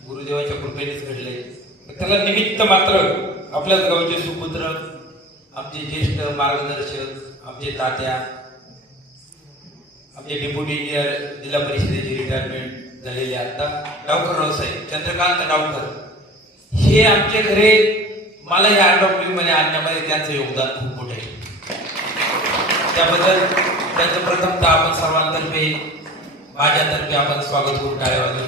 गुरुदेवाच्या कृपेनेच घडले. त्याला निमित्त मात्र आपल्याच गावचे सुपुत्र, आमचे ज्येष्ठ मार्गदर्शक, आमचे तात्या, आमचे डेप्युटी इंजिनियर, जिल्हा परिषदेचे रिटायरमेंट झालेले आता डावकर साहेब, चंद्रकांत डावकर, हे आमचे घरे मला या मध्ये आणण्यामध्ये त्यांचं योगदान खूप मोठं आहे. त्याबद्दल त्यांचं प्रथमतः आपण सर्वांतर्फे, माझ्यातर्फे आपण स्वागत करून टाळ्या वाजवू.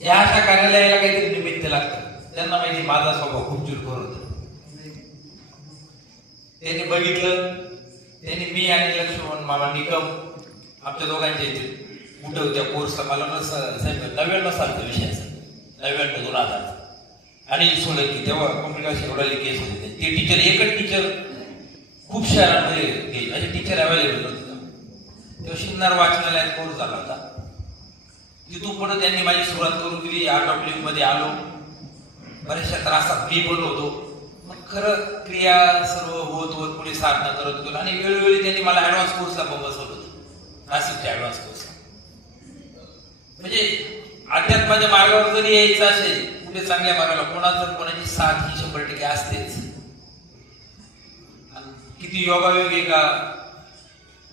या अशा कार्यालयाला काहीतरी निमित्त लागतं. त्यांना माहिती माझा स्वभाव खूप चिडखोर होता. त्यांनी बघितलं, त्यांनी मी आणि लक्ष्मण मामा निकम आमच्या दोघांच्या इथे कुठे होत्या कोर्सला, मला 99 सालचा विषय असेल, 99-2000, आणि सोळंकी तेव्हा कॉम्प्युटर शेवडाली केस होते. ते टीचर, एकच टीचर खूप शहरांमध्ये असे टीचर अवेलेबल होते. तेव्हा शिन्नर वाचनालयात कोर्स झाला होता. तिथून पुढे त्यांनी माझी सुरुवात करून दिली. RW मध्ये आलो, बऱ्याचशा त्रासात मी पण होतो. मग खरं क्रिया सर्व होत होत पुढे साधना करत होतो. आणि वेळोवेळी त्यांनी मला ऍडव्हान्स कोर्सला पण बसवलं होतं, नाशिकच्या ऍडव्हान्स कोर्स. म्हणजे अध्यात्माच्या मार्गावर जरी यायचं असेल, कुठे चांगल्या मार्गाला, कोणाचं कोणाची साथ ही 100% असतेच. किती योगायोग आहे का,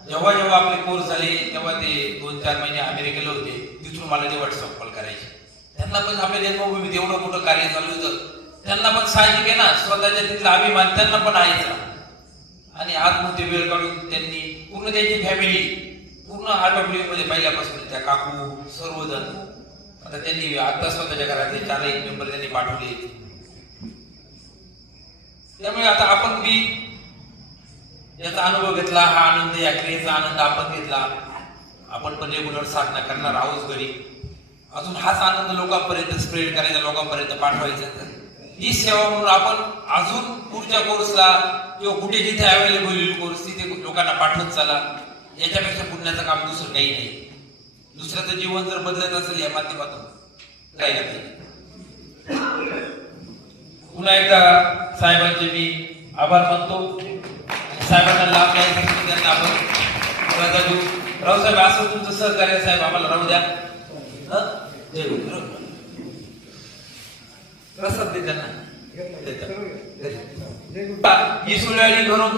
जेव्हा जेव्हा आपले कोर्स झाले तेव्हा ते 2-4 महिने अमेरिकेला होते. तिथून मला ते व्हॉट्सअप कॉल करायचे. त्यांना पण आपल्या जन्मभूमीत एवढं मोठं कार्य चालू होतं, त्यांना पण साहजिक आहे ना, स्वतःच्या तिथला अभिमान त्यांना पण आहेच. आणि आज मोठे वेळ काढून त्यांनी पूर्ण त्यांची फॅमिली पूर्ण RW मध्ये पहिल्यापासून, त्या काकू सर्वजण, आता त्यांनी आता स्वतःच्या घरातले 4 मेंबर त्यांनी पाठवले. त्यामुळे आता आपण बी याचा अनुभव घेतला, हा आनंद, या क्रियेचा आनंद आपण घेतला. आपण पण रेग्युलर साधना करणार आहोत घरी. अजून हाच आनंद लोकांपर्यंत स्प्रेड करायचा, लोकांपर्यंत पाठवायचा. ही सेवा म्हणून आपण अजून पुढच्या कोर्सला किंवा कुठे जिथे अवेलेबल होईल कोर्स, तिथे लोकांना पाठवत चला. याच्यापेक्षा पुण्याचं काम दुसरं काही नाही. दुसऱ्याचं जीवन जर बदलत असेल या माध्यमातून, काही नाही. पुन्हा एकदा साहेबांचे मी आभार मानतो. साहेबांना लाभ द्यायसाठी त्यांना आपण देऊ. रावसाहेब, असं तुमचं सहकार्य साहेब आम्हाला राहू द्या. प्रसाद दे त्यांना. ही सुळ्याळी घरून